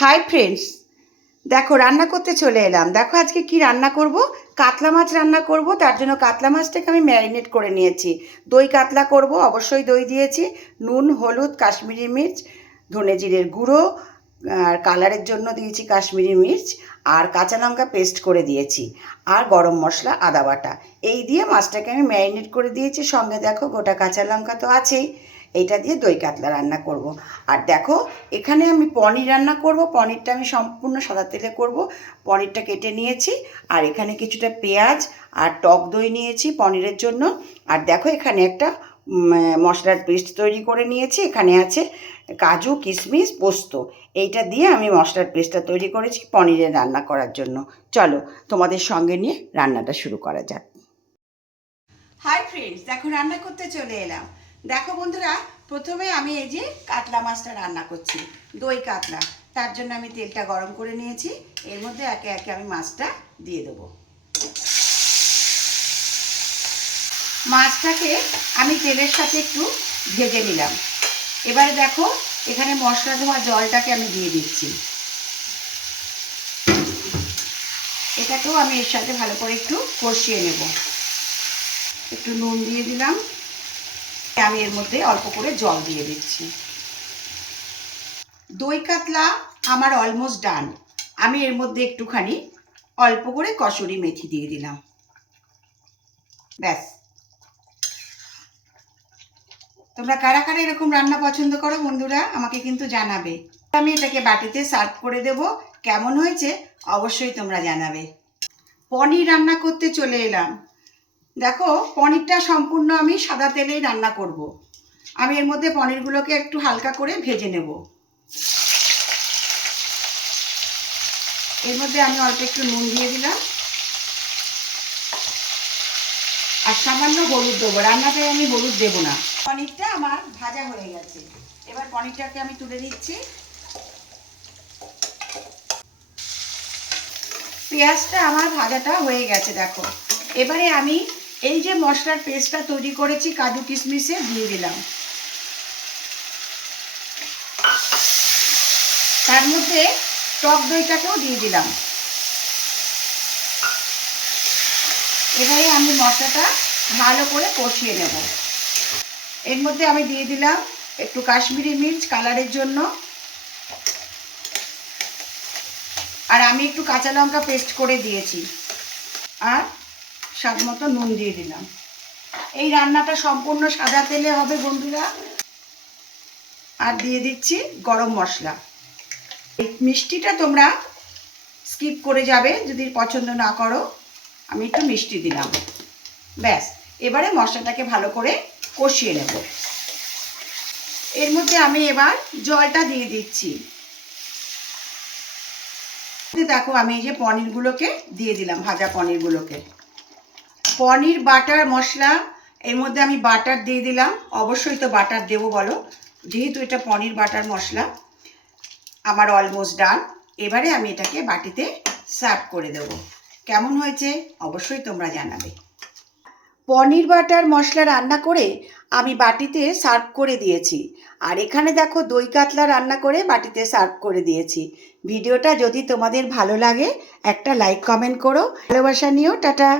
Hi friends, দেখো রান্না করতে চলে এলাম। দেখো আজকে কি রান্না করব। কাতলা মাছ রান্না করব। তার জন্য কাতলা মাছটাকে আমি ম্যারিনেট করে নিয়েছি। দই কাতলা করব, অবশ্যই দই দিয়েছি। নুন, হলুদ, কাশ্মীরি মির্চ, ধনে জিরের গুঁড়ো, আর কালারের জন্য দিয়েছি কাশ্মীরি মির্চ, আর কাঁচা লঙ্কা পেস্ট করে দিয়েছি, আর গরম মশলা, আদা বাটা। এই দিয়ে মাছটাকে আমি ম্যারিনেট করে দিয়েছি। সঙ্গে দেখো গোটা কাঁচা লঙ্কা তো আছেই। এইটা দিয়ে দই কাতলা রান্না করব। আর দেখো এখানে আমি পনির রান্না করব। পনিরটা আমি সম্পূর্ণ সাদা তেলে করব। পনিরটা কেটে নিয়েছি। আর এখানে কিছুটা পেঁয়াজ আর টক দই নিয়েছি পনিরের জন্য। আর দেখো এখানে একটা মশলার পেস্ট তৈরি করে নিয়েছি। এখানে আছে কাজু, কিশমিশ, পোস্ত। এইটা দিয়ে আমি মশলার পেস্টটা তৈরি করেছি পনিরের রান্না করার জন্য। চলো তোমাদের সঙ্গে নিয়ে রান্নাটা শুরু করা যাক। হাই ফ্রেন্ডস, দেখো রান্না করতে চলে এলাম। দেখো বন্ধুরা, প্রথমে আমি এই যে কাতলা মাছটা রান্না করছি, দই কাতলা। তার জন্য আমি তেলটা গরম করে নিয়েছি। এর মধ্যে একে একে আমি মাছটা দিয়ে দেবো। মাছটাকে আমি তেলের সাথে একটু ভেজে নিলাম। এবারে দেখো এখানে মশলা ধোয়া জলটাকে আমি দিয়ে দিচ্ছি। এটাকেও আমি এর সাথে ভালো করে একটু কষিয়ে নেব। একটু নুন দিয়ে দিলাম। আমি এর মধ্যে অল্প করে জল দিয়ে দিচ্ছি। দই কাতলা আমার অলমোস্ট ডান। আমি এর মধ্যে একটুখানি অল্প করে কসুরি মেথি দিয়ে দিলাম। ব্যাস। তোমরা কারা কারা এরকম রান্না পছন্দ করো বন্ধুরা, আমাকে কিন্তু জানাবে। আমি এটাকে বাটিতে সার্ভ করে দেব। কেমন হয়েছে অবশ্যই তোমরা জানাবে। পনির রান্না করতে চলে এলাম। দেখো পনিরটা সম্পূর্ণ আমি সাদা তেলেই রান্না করব। আমি এর মধ্যে পনিরগুলোকে একটু হালকা করে ভেজে নেব। এর মধ্যে আমি অল্প একটু নুন দিয়ে দিলাম, আর সামান্য হলুদ দেবো। রান্নাটায় আমি হলুদ দেব না। পনিরটা আমার ভাজা হয়ে গেছে। এবার পনিরটাকে আমি তুলে দিচ্ছি। পেঁয়াজটা আমার ভাজাটা হয়ে গেছে দেখো। এবারে আমি এই যে মশলার পেস্টটা তৈরি করেছি কাজু কিশমিশে দিয়ে দিলাম। তার মধ্যে টক দইটাকেও দিয়ে দিলাম। এবারে আমি মশলাটা ভালো করে কষিয়ে নেব। এর মধ্যে আমি দিয়ে দিলাম একটু কাশ্মীরি মির্চ কালারের জন্য, আর আমি একটু কাঁচা লঙ্কা পেস্ট করে দিয়েছি, আর স্বাদ মতো নুন দিয়ে দিলাম। এই রান্নাটা সম্পূর্ণ সাদা তেলে হবে বন্ধুরা। আর দিয়ে দিচ্ছি গরম মশলা। এই মিষ্টিটা তোমরা স্কিপ করে যাবে যদি পছন্দ না করো। আমি একটু মিষ্টি দিলাম। ব্যাস। এবারে মশলাটাকে ভালো করে কষিয়ে নেব। এর মধ্যে আমি এবার জলটা দিয়ে দিচ্ছি। দেখো আমি এই যে পনিরগুলোকে দিয়ে দিলাম, ভাজা পনিরগুলোকে। পনির বাটার মশলা, এর মধ্যে আমি বাটার দিয়ে দিলাম। অবশ্যই তো বাটার দেবো বলো, যেহেতু এটা পনির বাটার মশলা। আমার অলমোস্ট ডান। এবারে আমি এটাকে বাটিতে সার্ভ করে দেবো। কেমন হয়েছে অবশ্যই তোমরা জানাবে। পনির বাটার মশলা রান্না করে আমি বাটিতে সার্ভ করে দিয়েছি। আর এখানে দেখো দই কাতলা রান্না করে বাটিতে সার্ভ করে দিয়েছি। ভিডিওটা যদি তোমাদের ভালো লাগে একটা লাইক কমেন্ট করো। ভালোবাসা নিও। টাটা।